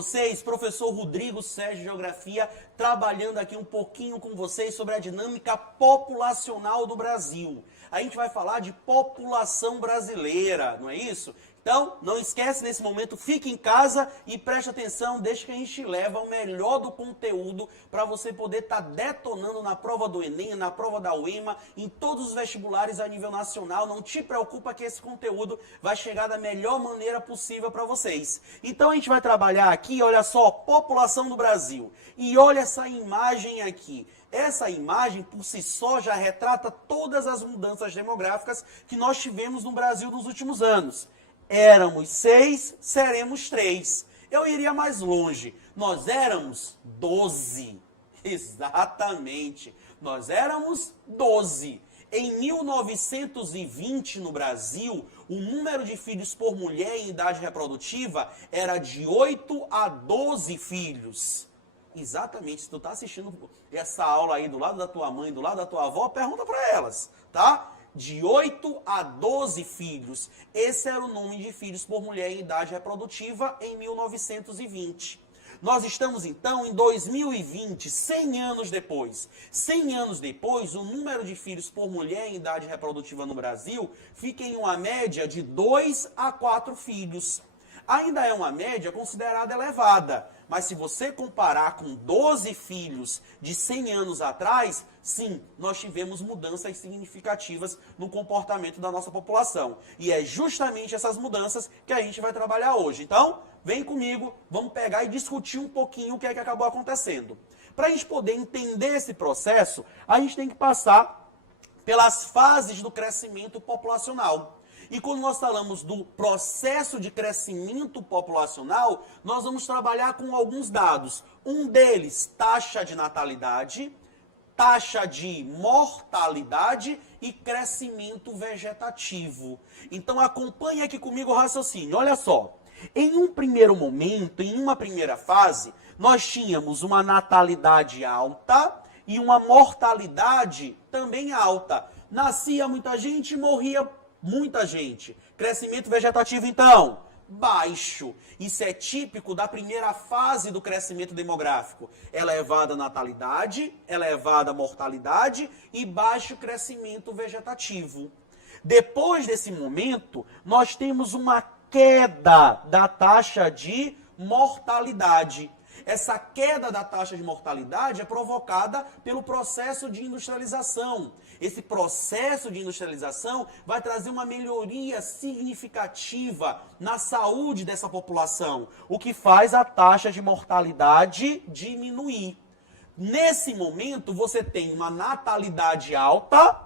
vocês, professor Rodrigo Sérgio Geografia, trabalhando aqui um pouquinho com vocês sobre a dinâmica populacional do Brasil. A gente vai falar de população brasileira, não é isso? Então, não esquece nesse momento, fique em casa e preste atenção, deixa que a gente leva o melhor do conteúdo para você poder estar detonando na prova do Enem, na prova da UEMA, em todos os vestibulares a nível nacional. Não te preocupa que esse conteúdo vai chegar da melhor maneira possível para vocês. Então, a gente vai trabalhar aqui, olha só, população do Brasil. E olha essa imagem aqui. Essa imagem, por si só, já retrata todas as mudanças demográficas que nós tivemos no Brasil nos últimos anos. Éramos 6, seremos 3. Eu iria mais longe. Nós éramos 12. Exatamente. Nós éramos 12. Em 1920, no Brasil, o número de filhos por mulher em idade reprodutiva era de 8 a 12 filhos. Exatamente. Se tu está assistindo essa aula aí do lado da tua mãe, do lado da tua avó, pergunta para elas, tá? De 8 a 12 filhos. Esse era o número de filhos por mulher em idade reprodutiva em 1920. Nós estamos, então, em 2020, 100 anos depois. 100 anos depois, o número de filhos por mulher em idade reprodutiva no Brasil fica em uma média de 2 a 4 filhos. Ainda é uma média considerada elevada, mas se você comparar com 12 filhos de 100 anos atrás, sim, nós tivemos mudanças significativas no comportamento da nossa população. E é justamente essas mudanças que a gente vai trabalhar hoje. Então, vem comigo, vamos pegar e discutir um pouquinho o que é que acabou acontecendo. Para a gente poder entender esse processo, a gente tem que passar pelas fases do crescimento populacional. E quando nós falamos do processo de crescimento populacional, nós vamos trabalhar com alguns dados. Um deles, taxa de natalidade, taxa de mortalidade e crescimento vegetativo. Então acompanhe aqui comigo o raciocínio. Olha só, em um primeiro momento, em uma primeira fase, nós tínhamos uma natalidade alta e uma mortalidade também alta. Nascia muita gente e morria muita gente. Crescimento vegetativo, então, baixo. Isso é típico da primeira fase do crescimento demográfico. Elevada natalidade, elevada mortalidade e baixo crescimento vegetativo. Depois desse momento, nós temos uma queda da taxa de mortalidade. Essa queda da taxa de mortalidade é provocada pelo processo de industrialização. Esse processo de industrialização vai trazer uma melhoria significativa na saúde dessa população, o que faz a taxa de mortalidade diminuir. Nesse momento, você tem uma natalidade alta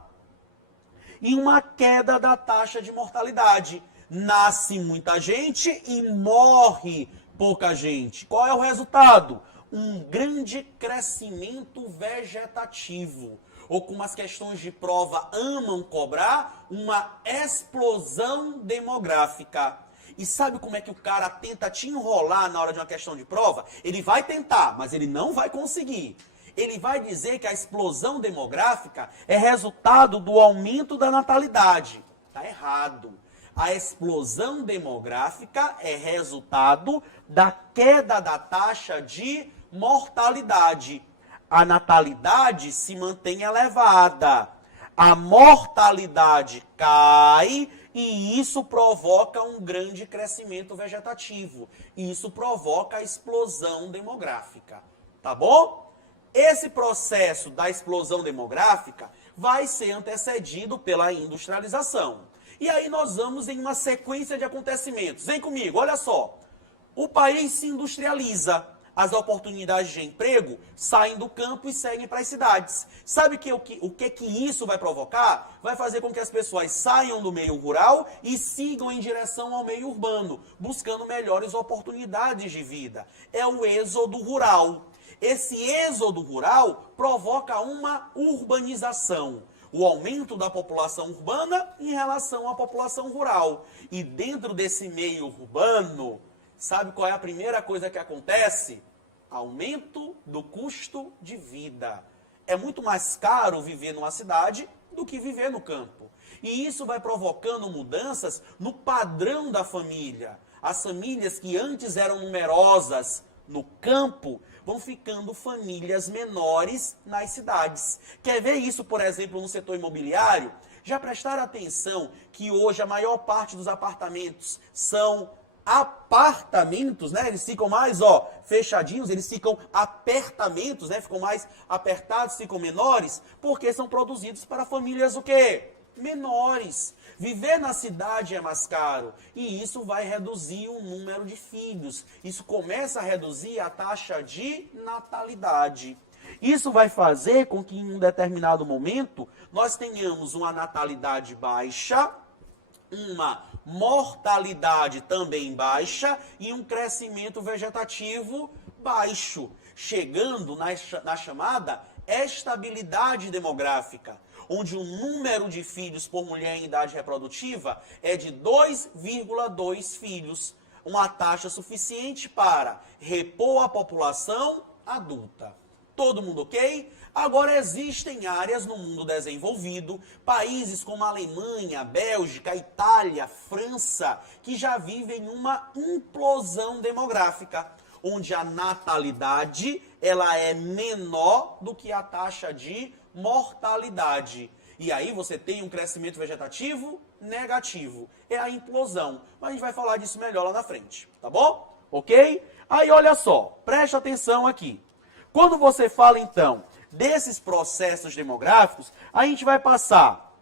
e uma queda da taxa de mortalidade. Nasce muita gente e morre pouca gente. Qual é o resultado? Um grande crescimento vegetativo. Ou como as questões de prova amam cobrar, uma explosão demográfica. E sabe como é que o cara tenta te enrolar na hora de uma questão de prova? Ele vai tentar, mas ele não vai conseguir. Ele vai dizer que a explosão demográfica é resultado do aumento da natalidade. Está errado. A explosão demográfica é resultado da queda da taxa de mortalidade. A natalidade se mantém elevada. A mortalidade cai e isso provoca um grande crescimento vegetativo. Isso provoca a explosão demográfica. Tá bom? Esse processo da explosão demográfica vai ser antecedido pela industrialização. E aí nós vamos em uma sequência de acontecimentos. Vem comigo, olha só. O país se industrializa. As oportunidades de emprego saem do campo e seguem para as cidades. Sabe o que isso vai provocar? Vai fazer com que as pessoas saiam do meio rural e sigam em direção ao meio urbano, buscando melhores oportunidades de vida. É o êxodo rural. Esse êxodo rural provoca uma urbanização. O aumento da população urbana em relação à população rural. E dentro desse meio urbano, sabe qual é a primeira coisa que acontece? Aumento do custo de vida. É muito mais caro viver numa cidade do que viver no campo. E isso vai provocando mudanças no padrão da família. As famílias que antes eram numerosas no campo vão ficando famílias menores nas cidades. Quer ver isso, por exemplo, no setor imobiliário? Já prestaram atenção que hoje a maior parte dos apartamentos são apartamentos, né? Eles ficam mais, fechadinhos, eles ficam apertamentos, né? Ficam mais apertados, ficam menores, porque são produzidos para famílias o quê? Menores. Viver na cidade é mais caro e isso vai reduzir o número de filhos. Isso começa a reduzir a taxa de natalidade. Isso vai fazer com que em um determinado momento nós tenhamos uma natalidade baixa, uma mortalidade também baixa e um crescimento vegetativo baixo, chegando na chamada estabilidade demográfica, onde o número de filhos por mulher em idade reprodutiva é de 2,2 filhos, uma taxa suficiente para repor a população adulta. Todo mundo ok? Agora existem áreas no mundo desenvolvido, países como a Alemanha, Bélgica, Itália, França, que já vivem uma implosão demográfica, onde a natalidade ela é menor do que a taxa de mortalidade. E aí você tem um crescimento vegetativo negativo. É a implosão. Mas a gente vai falar disso melhor lá na frente, tá bom? Ok? Aí olha só, preste atenção aqui. Quando você fala então desses processos demográficos, a gente vai passar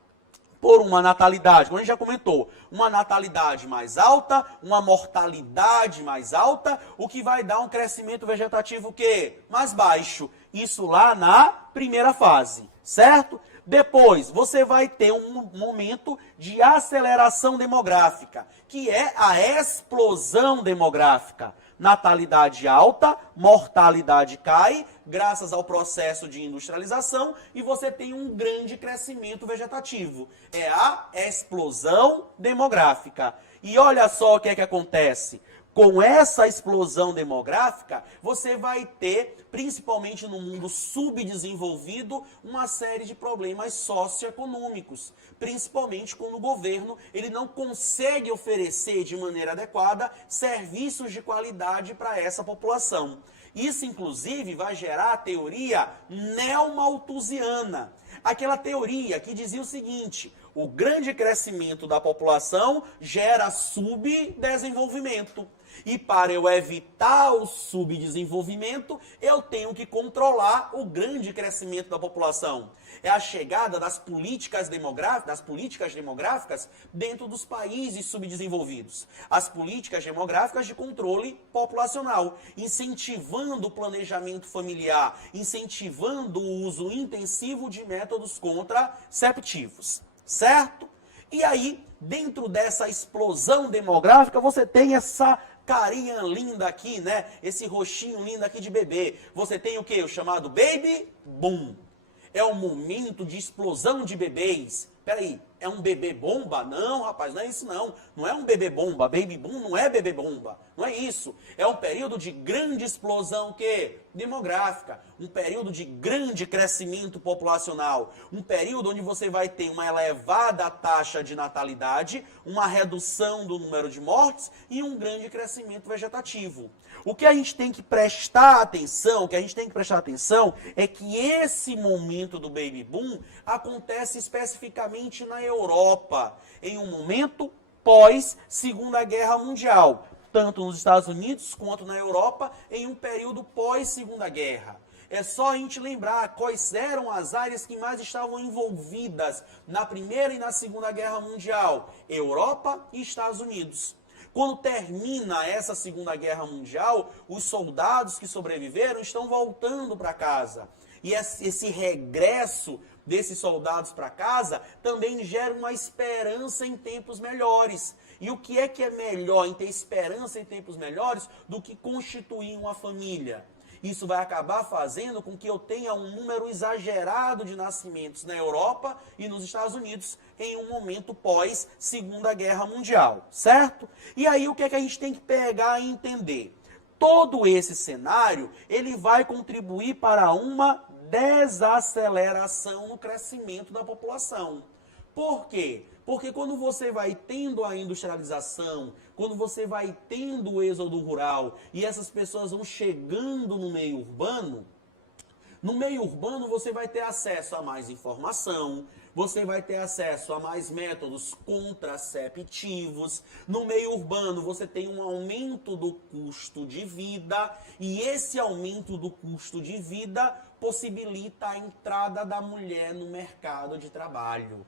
por uma natalidade, como a gente já comentou, uma natalidade mais alta, uma mortalidade mais alta, o que vai dar um crescimento vegetativo o quê? Mais baixo. Isso lá na primeira fase, certo? Depois, você vai ter um momento de aceleração demográfica, que é a explosão demográfica. Natalidade alta, mortalidade cai, graças ao processo de industrialização, e você tem um grande crescimento vegetativo. É a explosão demográfica. E olha só o que é que acontece. Com essa explosão demográfica, você vai ter, principalmente no mundo subdesenvolvido, uma série de problemas socioeconômicos. Principalmente quando o governo ele não consegue oferecer de maneira adequada serviços de qualidade para essa população. Isso, inclusive, vai gerar a teoria neomalthusiana. Aquela teoria que dizia o seguinte: o grande crescimento da população gera subdesenvolvimento. E para eu evitar o subdesenvolvimento, eu tenho que controlar o grande crescimento da população. É a chegada das políticas demográficas dentro dos países subdesenvolvidos. As políticas demográficas de controle populacional, incentivando o planejamento familiar, incentivando o uso intensivo de métodos contraceptivos. Certo? E aí, dentro dessa explosão demográfica, você tem essa carinha linda aqui, né? Esse rostinho lindo aqui de bebê. Você tem o quê? O chamado baby boom. É um momento de explosão de bebês. Peraí, é um bebê bomba? Não, rapaz, não é isso não. Não é um bebê bomba. Baby boom não é bebê bomba. Não é isso. É um período de grande explosão o quê? Demográfica. Um período de grande crescimento populacional. Um período onde você vai ter uma elevada taxa de natalidade, uma redução do número de mortes e um grande crescimento vegetativo. O que a gente tem que prestar atenção, é que esse momento do baby boom acontece especificamente na Europa, em um momento pós Segunda Guerra Mundial, tanto nos Estados Unidos quanto na Europa, em um período pós Segunda Guerra. É só a gente lembrar quais eram as áreas que mais estavam envolvidas na Primeira e na Segunda Guerra Mundial: Europa e Estados Unidos. Quando termina essa Segunda Guerra Mundial, os soldados que sobreviveram estão voltando para casa. E esse regresso desses soldados para casa também gera uma esperança em tempos melhores. E o que é melhor em ter esperança em tempos melhores do que constituir uma família? Isso vai acabar fazendo com que eu tenha um número exagerado de nascimentos na Europa e nos Estados Unidos em um momento pós Segunda Guerra Mundial, certo? E aí o que é que a gente tem que pegar e entender? Todo esse cenário, ele vai contribuir para uma desaceleração no crescimento da população. Por quê? Porque quando você vai tendo a industrialização, quando você vai tendo o êxodo rural e essas pessoas vão chegando no meio urbano você vai ter acesso a mais informação, você vai ter acesso a mais métodos contraceptivos. No meio urbano você tem um aumento do custo de vida e esse aumento do custo de vida possibilita a entrada da mulher no mercado de trabalho.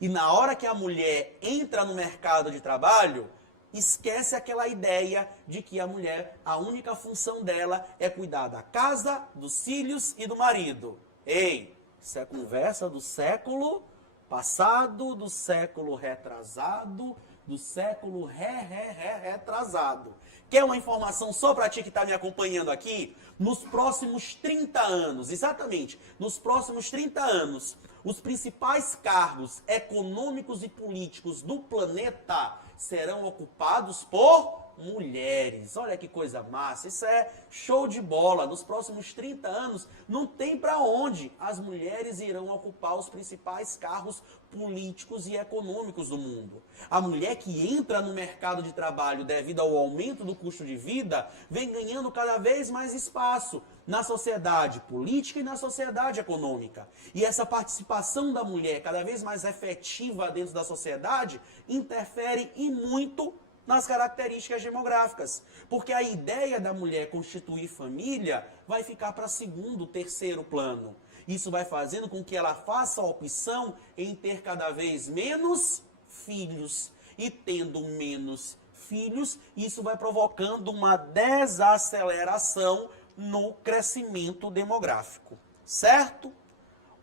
E na hora que a mulher entra no mercado de trabalho, esquece aquela ideia de que a mulher, a única função dela é cuidar da casa, dos filhos e do marido. Ei, isso é conversa do século passado, do século retrasado, do século retrasado. Quer uma informação só para ti que está me acompanhando aqui? Nos próximos 30 anos, exatamente, nos próximos 30 anos, os principais cargos econômicos e políticos do planeta serão ocupados por mulheres. Olha que coisa massa, isso é show de bola. Nos próximos 30 anos, não tem para onde as mulheres irão ocupar os principais cargos políticos e econômicos do mundo. A mulher que entra no mercado de trabalho devido ao aumento do custo de vida, vem ganhando cada vez mais espaço na sociedade política e na sociedade econômica. E essa participação da mulher cada vez mais efetiva dentro da sociedade interfere e muito nas características demográficas. Porque a ideia da mulher constituir família vai ficar para segundo, terceiro plano. Isso vai fazendo com que ela faça a opção em ter cada vez menos filhos. E tendo menos filhos, isso vai provocando uma desaceleração no crescimento demográfico. Certo?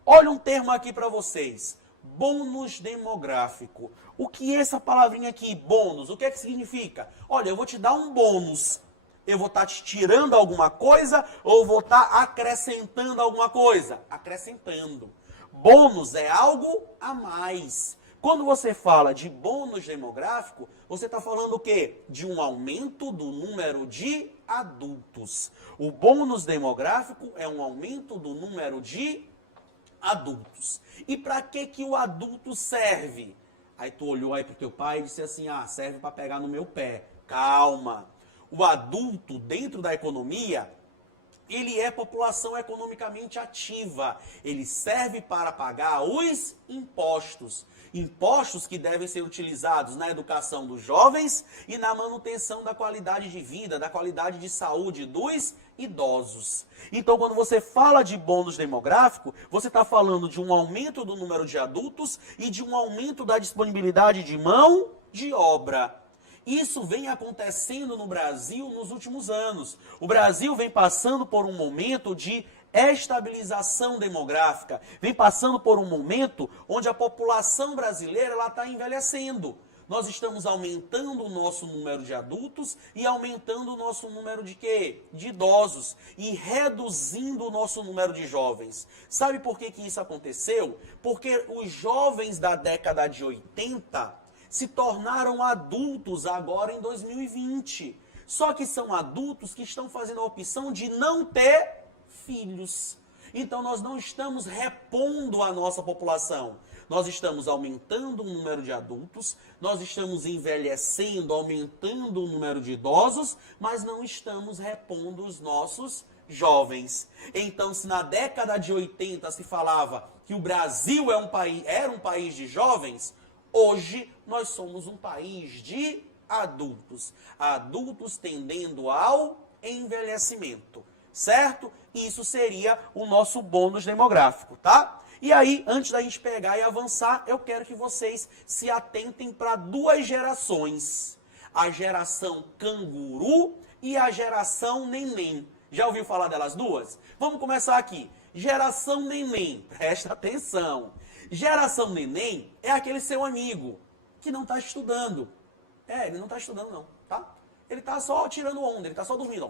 Olha um termo aqui para vocês. Bônus demográfico. O que é essa palavrinha aqui, bônus? O que é que significa? Olha, eu vou te dar um bônus. Eu vou estar te tirando alguma coisa ou vou estar acrescentando alguma coisa? Acrescentando. Bônus é algo a mais. Quando você fala de bônus demográfico, você está falando o quê? De um aumento do número de adultos. O bônus demográfico é um aumento do número de adultos. E para que o adulto serve? Aí tu olhou aí pro teu pai e disse assim, serve para pegar no meu pé. Calma. O adulto dentro da economia, ele é população economicamente ativa. Ele serve para pagar os impostos. Impostos que devem ser utilizados na educação dos jovens e na manutenção da qualidade de vida, da qualidade de saúde dos idosos. Então, quando você fala de bônus demográfico, você está falando de um aumento do número de adultos e de um aumento da disponibilidade de mão de obra. Isso vem acontecendo no Brasil nos últimos anos. O Brasil vem passando por um momento de estabilização demográfica, vem passando por um momento onde a população brasileira está envelhecendo. Nós estamos aumentando o nosso número de adultos e aumentando o nosso número de quê? De idosos e reduzindo o nosso número de jovens. Sabe por que isso aconteceu? Porque os jovens da década de 80 se tornaram adultos agora em 2020. Só que são adultos que estão fazendo a opção de não ter filhos. Então nós não estamos repondo a nossa população. Nós estamos aumentando o número de adultos, nós estamos envelhecendo, aumentando o número de idosos, mas não estamos repondo os nossos jovens. Então, se na década de 80 se falava que o Brasil era um país de jovens, hoje nós somos um país de adultos. Adultos tendendo ao envelhecimento, certo? Isso seria o nosso bônus demográfico, tá? E aí, antes da gente pegar e avançar, eu quero que vocês se atentem para duas gerações. A geração canguru e a geração neném. Já ouviu falar delas duas? Vamos começar aqui. Geração neném, presta atenção. Geração neném é aquele seu amigo que não está estudando. Ele não está estudando não, tá? Ele está só tirando onda, ele está só dormindo.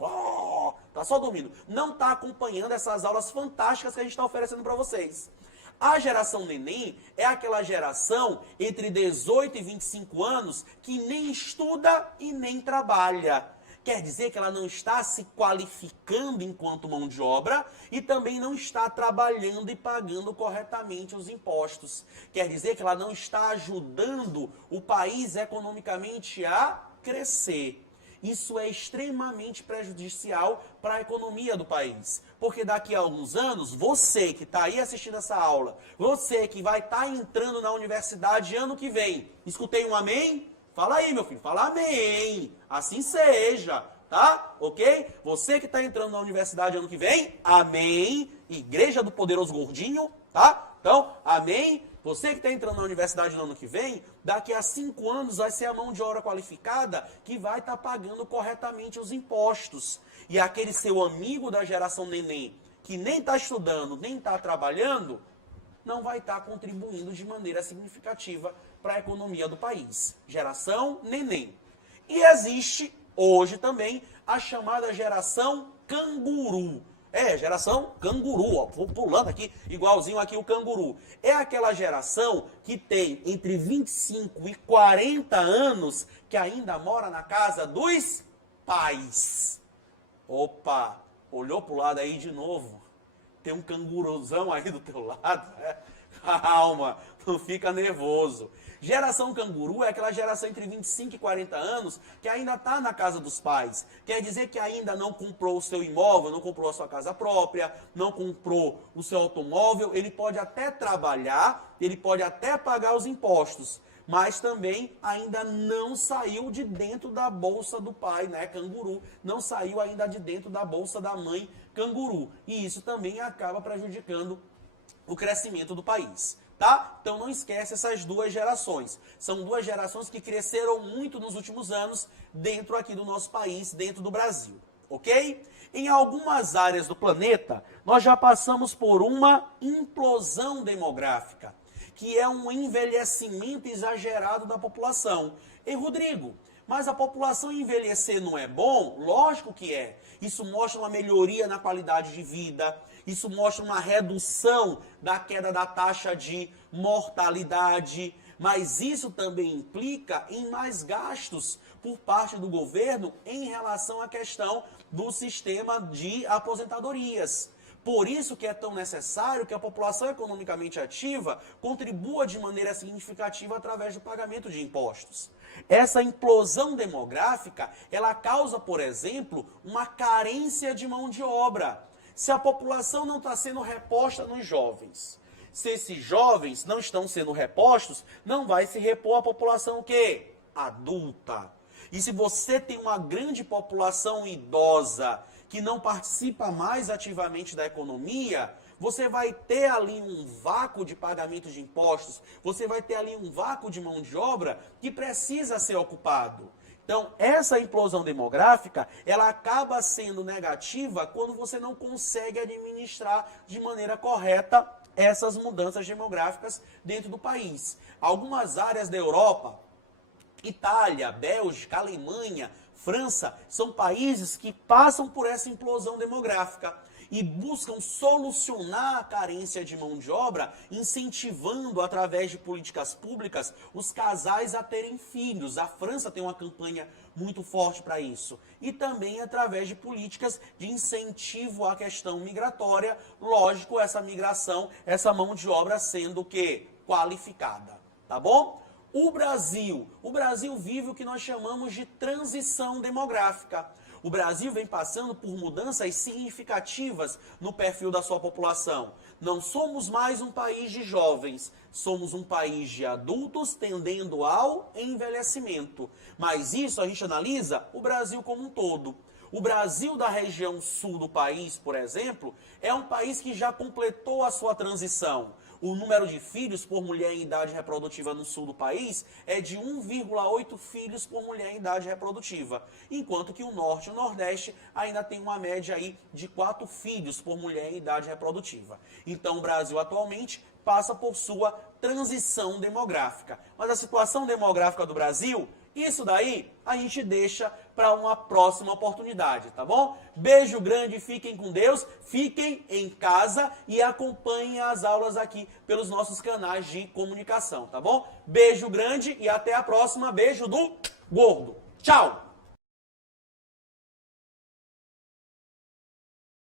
Está só dormindo. Não está acompanhando essas aulas fantásticas que a gente está oferecendo para vocês. A geração neném é aquela geração entre 18 e 25 anos que nem estuda e nem trabalha. Quer dizer que ela não está se qualificando enquanto mão de obra e também não está trabalhando e pagando corretamente os impostos. Quer dizer que ela não está ajudando o país economicamente a crescer. Isso é extremamente prejudicial para a economia do país. Porque daqui a alguns anos, você que está aí assistindo essa aula, você que vai estar entrando na universidade ano que vem, escutei um amém? Fala aí, meu filho, fala amém. Assim seja, tá? Ok? Você que está entrando na universidade ano que vem, amém. Igreja do Poderoso Gordinho, tá? Então, amém. Você que está entrando na universidade no ano que vem, daqui a 5 anos vai ser a mão de obra qualificada que vai estar pagando corretamente os impostos. E aquele seu amigo da geração neném, que nem está estudando, nem está trabalhando, não vai estar contribuindo de maneira significativa para a economia do país. Geração neném. E existe hoje também a chamada geração canguru. Geração canguru, ó, vou pulando aqui, igualzinho aqui o canguru. É aquela geração que tem entre 25 e 40 anos que ainda mora na casa dos pais. Opa, olhou pro lado aí de novo. Tem um canguruzão aí do teu lado, né? Calma, não fica nervoso. Geração canguru é aquela geração entre 25 e 40 anos que ainda está na casa dos pais. Quer dizer que ainda não comprou o seu imóvel, não comprou a sua casa própria, não comprou o seu automóvel. Ele pode até trabalhar, ele pode até pagar os impostos, mas também ainda não saiu de dentro da bolsa do pai, né, canguru. Não saiu ainda de dentro da bolsa da mãe, canguru. E isso também acaba prejudicando o crescimento do país. Tá? Então não esquece essas duas gerações. São duas gerações que cresceram muito nos últimos anos dentro aqui do nosso país, dentro do Brasil. Ok? Em algumas áreas do planeta, nós já passamos por uma implosão demográfica, que é um envelhecimento exagerado da população. E Rodrigo, mas a população envelhecer não é bom? Lógico que é. Isso mostra uma melhoria na qualidade de vida, isso mostra uma redução da queda da taxa de mortalidade, mas isso também implica em mais gastos por parte do governo em relação à questão do sistema de aposentadorias. Por isso que é tão necessário que a população economicamente ativa contribua de maneira significativa através do pagamento de impostos. Essa implosão demográfica, ela causa, por exemplo, uma carência de mão de obra. Se a população não está sendo reposta nos jovens, se esses jovens não estão sendo repostos, não vai se repor a população o quê? Adulta. E se você tem uma grande população idosa que não participa mais ativamente da economia, você vai ter ali um vácuo de pagamento de impostos, você vai ter ali um vácuo de mão de obra que precisa ser ocupado. Então, essa implosão demográfica, ela acaba sendo negativa quando você não consegue administrar de maneira correta essas mudanças demográficas dentro do país. Algumas áreas da Europa, Itália, Bélgica, Alemanha, França, são países que passam por essa implosão demográfica e buscam solucionar a carência de mão de obra, incentivando, através de políticas públicas, os casais a terem filhos. A França tem uma campanha muito forte para isso. E também através de políticas de incentivo à questão migratória, lógico, essa migração, essa mão de obra sendo o quê? Qualificada. Tá bom? O Brasil vive o que nós chamamos de transição demográfica. O Brasil vem passando por mudanças significativas no perfil da sua população. Não somos mais um país de jovens, somos um país de adultos tendendo ao envelhecimento. Mas isso a gente analisa o Brasil como um todo. O Brasil da região sul do país, por exemplo, é um país que já completou a sua transição. O número de filhos por mulher em idade reprodutiva no sul do país é de 1,8 filhos por mulher em idade reprodutiva, enquanto que o norte e o nordeste ainda tem uma média aí de 4 filhos por mulher em idade reprodutiva. Então o Brasil atualmente passa por sua transição demográfica. Mas a situação demográfica do Brasil, isso daí a gente deixa para uma próxima oportunidade, tá bom? Beijo grande, fiquem com Deus, fiquem em casa e acompanhem as aulas aqui pelos nossos canais de comunicação, tá bom? Beijo grande e até a próxima. Beijo do gordo. Tchau!